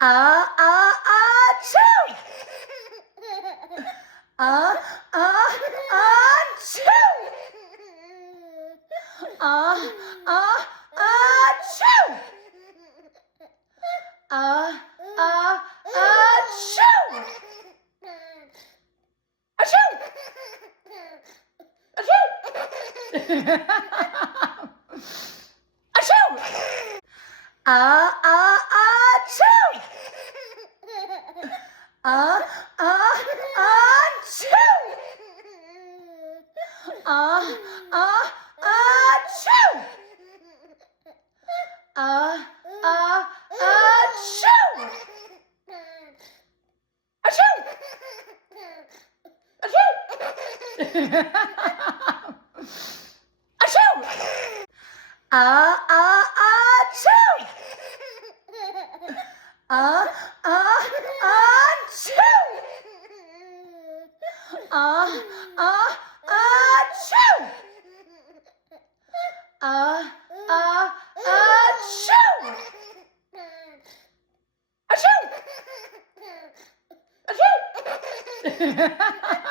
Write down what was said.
Achoo! Achoo! Achoo! Achoo! Achoo! Achoo! Achoo! Achoo! Achoo! Achoo! Achoo! Achoo! Achoo! Achoo! Achoo! Achoo! Achoo! Achoo! Achoo!